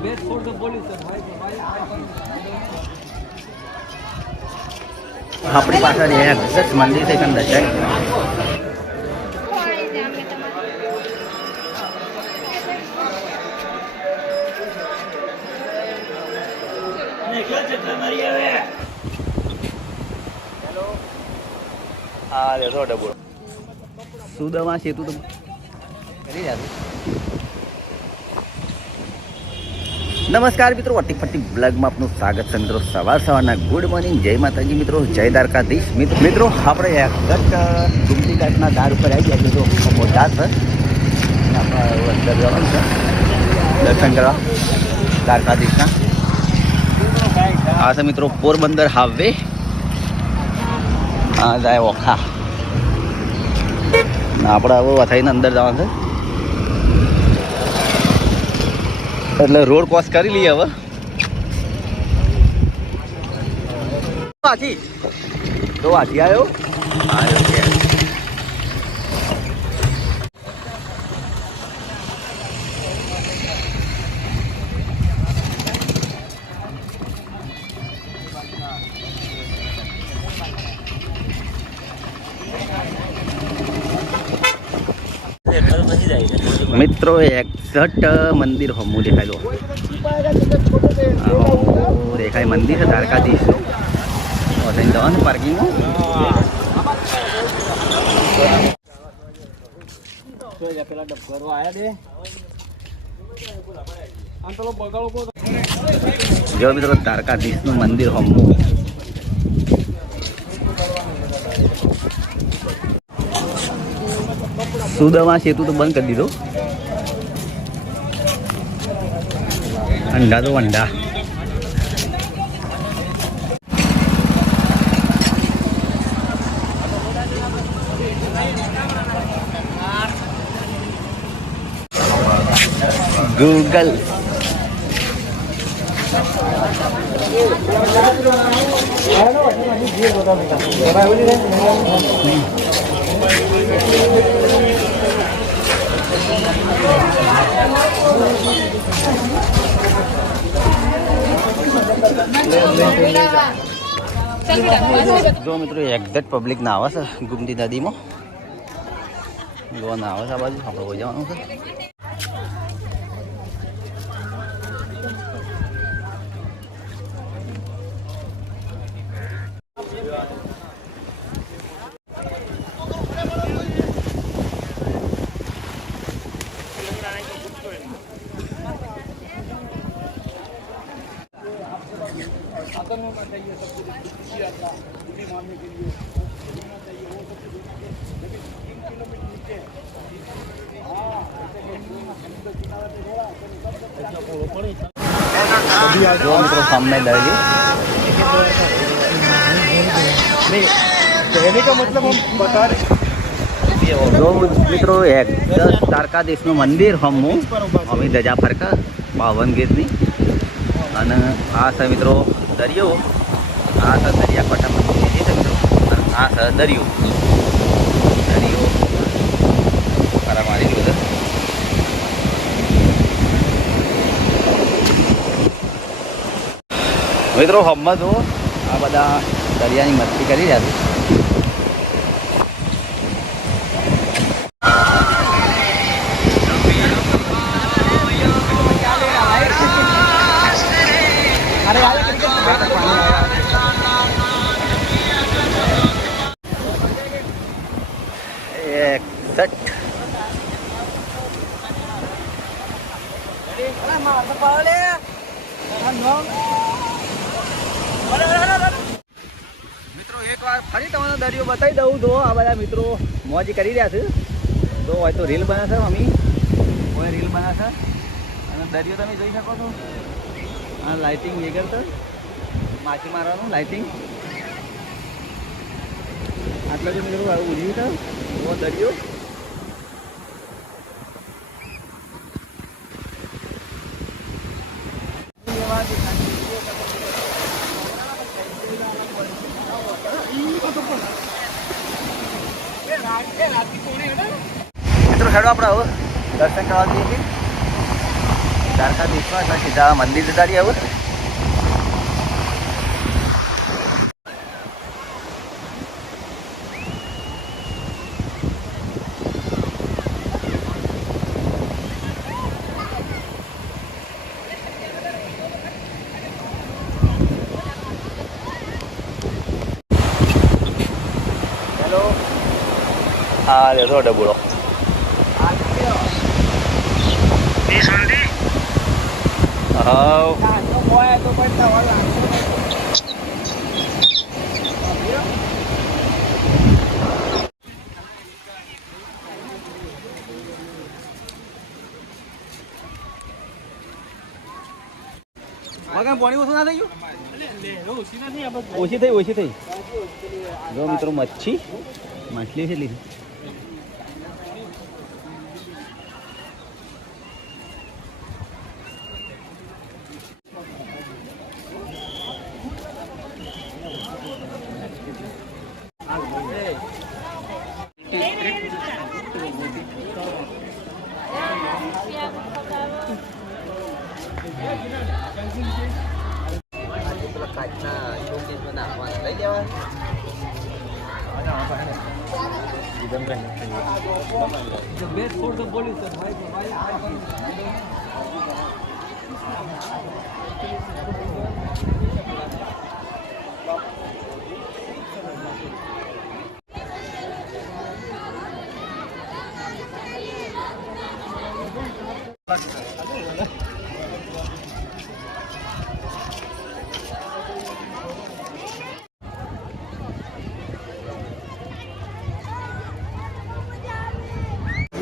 આપણી પાછળ એક્ઝેક્ટ મંદિર છે એકદમ દર્શાય સુદમા સેતુ તો કરી રહ્યા નમસ્કાર મિત્રો, વટી ફટી બ્લોગમાં આપનું સ્વાગત છે મિત્રો. સવારના ગુડ મોર્નિંગ, જય માતાજી મિત્રો, જય દ્વારકાધીશ મિત્રો. આપણે એક્ઝેક્ટ ગુમતી ઘાટના દાર ઉપર આવી ગયા છીએ. તો મોટા છે આપણે અંદર જવાનું છે દર્શન કરવા દ્વારકાધીશના. આ છે મિત્રો પોરબંદર હાઈવે. હા જાય ઓખા. આપણે હવે વથાઈને અંદર જવાનું છે એટલે રોડ ક્રોસ કરી લઈએ હવે. હાથી તો હાથી આવ્યો. મિત્રો એક્ઝેક્ટ મંદિર હમું દેખાય દેખાય મંદિર છે દ્વારકાધીશનું. જવાનું પાર્કિંગમાં જો મિત્રો દ્વારકાધીશનું મંદિર હમું. સુદમા સેતુ તો બંધ કરી દીધો. અંડા તો અંડા. ગૂગલ જો મિત્રો એક્ઝેક્ટ પબ્લિક ના આવે છે ગુમતી નદીમાં. ના આવે છે આ બાજુ આપણે કોઈ જવાનું છે. जो મિત્રો सामने दरियो कहने का मतलब हम बता रहे जो મિત્રો દ્વારકાધીશનું મંદિર હમું અમે ધજા ફરકા 52 ગેટની. અને આ છે મિત્રો દરિયો. આ છે દરિયાકાંઠા મંદિર છે મિત્રો. આ છે દરિયો ખરા મારી દીધું મિત્રો. હમણાં જો આ બધા દરિયાની મસ્તી કરી રહ્યા છે. મિત્રો એક વાર ફરી તમને દરિયો બતાવી દઉં. તો આ બધા મિત્રો મોજી કરી રહ્યા છે. તો હોય તો રીલ બનાવશે મમ્મી, કોઈ રીલ બનાવશે. અને દરિયો તમે જોઈ શકો છો. આ લાઇટિંગ વગર તો માછી મારવાનું લાઇટિંગ આટલા જો મિત્રો ઉડ્યું છે એવો દરિયો. મિત્રો હેડો આપણે હવે દર્શન કરવા જઈએ છીએ. દ્વારકાધીશમાં એટલે સીધા મંદિર જતા રહીએ હવે. હા લેતો ડબુડો ઓછી થઈ જો મિત્રો માછલી છે લીધી.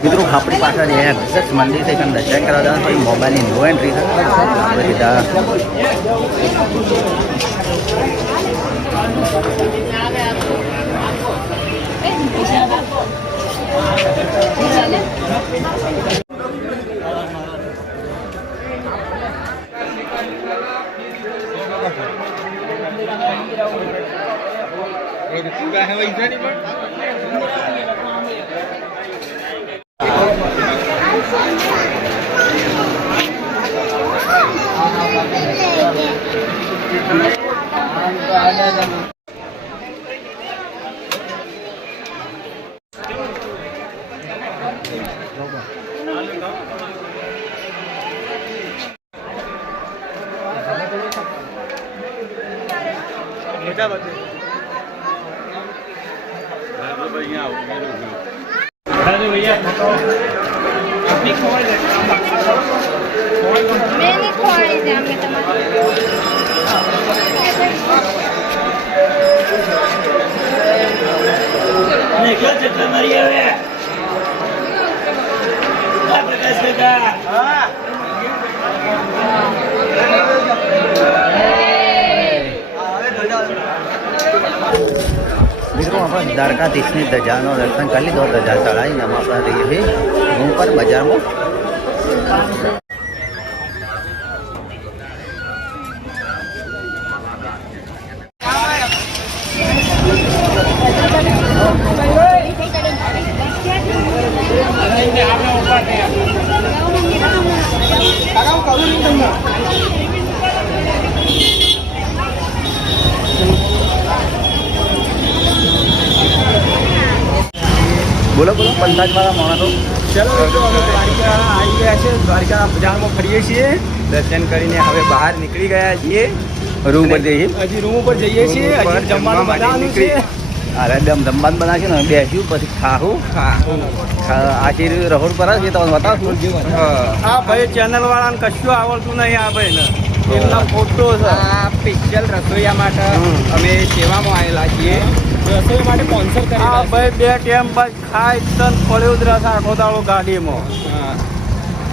મિત્રો આપણી પાછળ એક્ઝેક્ટ મંદિર છે કારણ દર્શન કરવા જવાનું પછી મોબાઈલની નો એન્ટ્રી થાય આપણે સીધા મિત્રો આપણે દ્વારકાધીશની ધજાનો દર્શન કરી લીધો. ધજા ચડાવીને અમે આપણે રહીએ છીએ રૂમ પર બજારમાં. બોલો બોલો પંથાજવાળા માણસો. ચાલો અમે દ્વારકા આવી ગયા છે. દ્વારકા બજારમાં ફરીએ છીએ. દર્શન કરીને હવે બહાર નીકળી ગયા છીએ. રૂમ પર જઈએ. હજી રૂમ ઉપર જઈએ છીએ. હજી જમવાનું બનાવવાનું છે. અરે જમવાનું બનાવશે ને બેસ્યું પછી ખાવું. આખી રહોડ પર છે તમને બતાવશું. હા ભાઈ ચેનલ વાળાને કશું આવડતું નહીં. આ ભાઈ ને એમના ફોટો છે. આ સ્પેશિયલ રસોઈયા માટે અમે સેવામાં આવેલા છીએ. રસોઈ માટે સ્પોન્સર કરેલા. હા ભાઈ 2 ટાઈમ બાદ ખાઈ તન પડ્યો જ રસ આખો દાડો ગાડીમાં.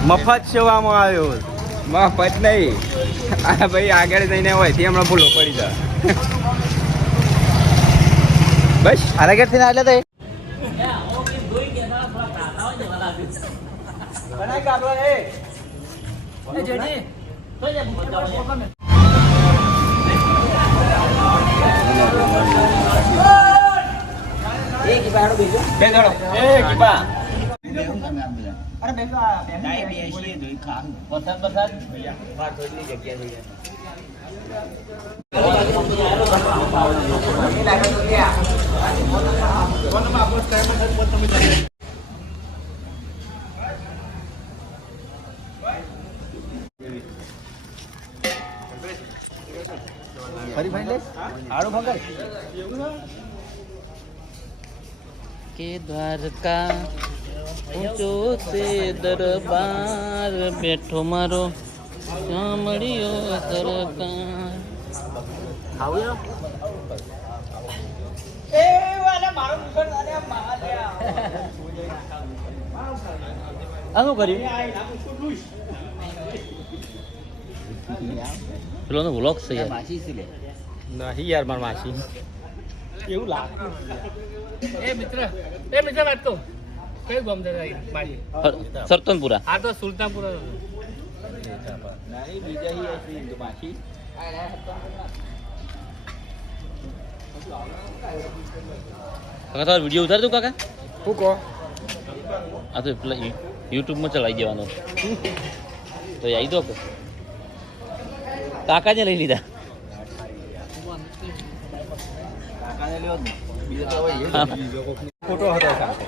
મફત સેવામાં આવ્યો. મફત નહીં. આ ભાઈ આગળ જઈને હોય તે હમણાં ભૂલો પડી જાય. બસ આના ઘેરથી ના એટલે ફરી ફાઈન લે આડો ભંગાર કે દ્વારકા ઊંચો છે દરબાર બેઠો મારો સાંભળ્યો સરકાર આવું આનું કર્યું પેલો નો વ્લોગ છે યાર માસી છે નહીં યાર માર માસી એવું લાગે એ મિત્ર વાત તો કયું ગામ છે બાજી સરતનપુરા આ તો સુલતાનપુરા નહીં બીજા હી માસી કાકા તમારો વિડીયો ઉતાર દઉં કાકા શું કહો આ તો પેલા યુટ્યુબમાં ચલાવી દેવાનો તો આવી દો કાકાને લઈ લીધા ફોટો હતો સાથે